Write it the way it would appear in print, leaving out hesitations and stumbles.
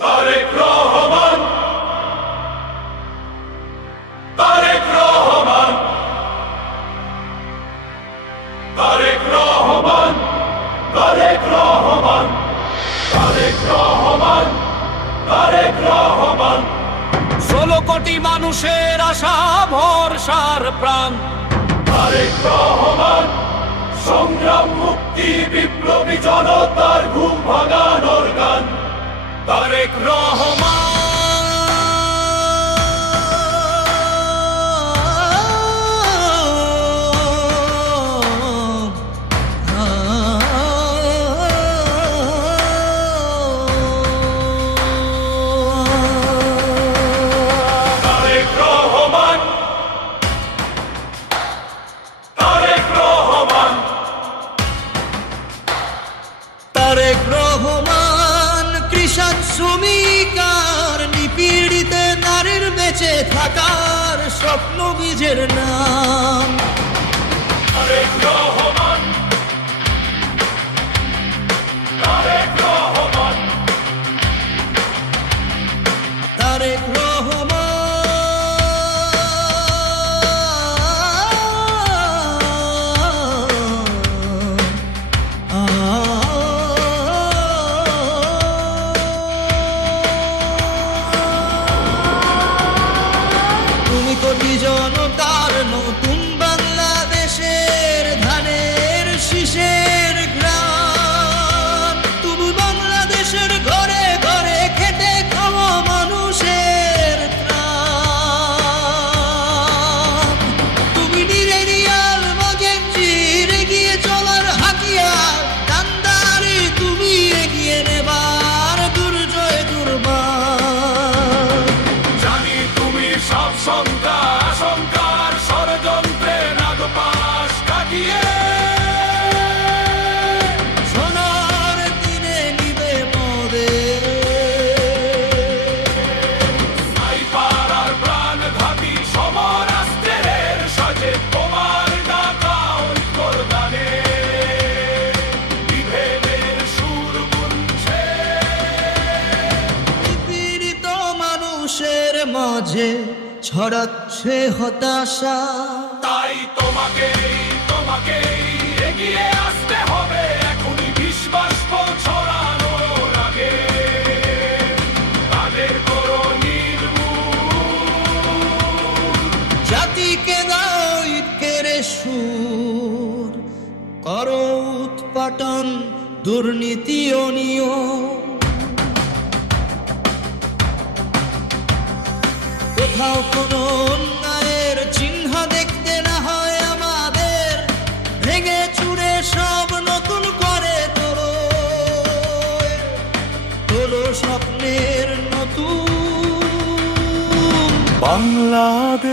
তারেক রহমান, তারেক রহমান, তারেক রহমান, তারেক রহমান, তারেক রহমান, তারেক রহমান। 16 কোটি মানুষের আশা ভরসার প্রাণ তারেক রহমান, সংগ্রাম মুক্তি বিপ্লবী জনতার ঘুম ভাঙানোর গান। তারেক রহমান, তারেক রহমান, তারেক রহমান, তারেক রহমান, কৃষক শ্রমিক আর নিপীড়িত নারীর বেঁচে থাকার স্বপ্ন বীজের নাম। তারেক রহমান, তারেক রহমান, তারেক তুমি কোটি জনতার নতুন বাংলাদেশের ধানের শীষের গ্রাম। তুমি বাংলাদেশের ঘরে ঘরে খেটে খাওয়া মানুষের ত্রাণ। তুমি নিরেরিয়াল মগেঞ্জির এগিয়ে চলার হাতিয়ার, কান্দারি তুমি এগিয়ে নেবার দুর্জয় দুর্বার। জানি তুমি সব শঙ্কা আশঙ্কার ষড়যন্ত্রে নাগপাশ কাটিয়ে সোনার দিনে নিবে মোদের স্নাইপার আর প্রাণঘাতী সমরাস্ত্রের সাজে তোমার ডাকা ঐক্যদানে বিভেদের সুর গুনছে। পীড়িত মানুষের মাঝে ছড়াচ্ছে হতাশা। তাই তোমাকেই এগিয়ে আসতে হবে এখনই বিশ্বাস ছড়ানোর আগে। তাদের করো নির্মূল, জাতিকে দাও ঐক্যের সুর, করো উৎপাটন দুর্নীতি ও নিয়ম। কোথাও কোনো অন্যায়ের চিহ্ন দেখতে না হয় আমাদের, ভেঙে চুরে সব নতুন করে তোলো তোলো স্বপ্নের নতুন বাংলাদেশ।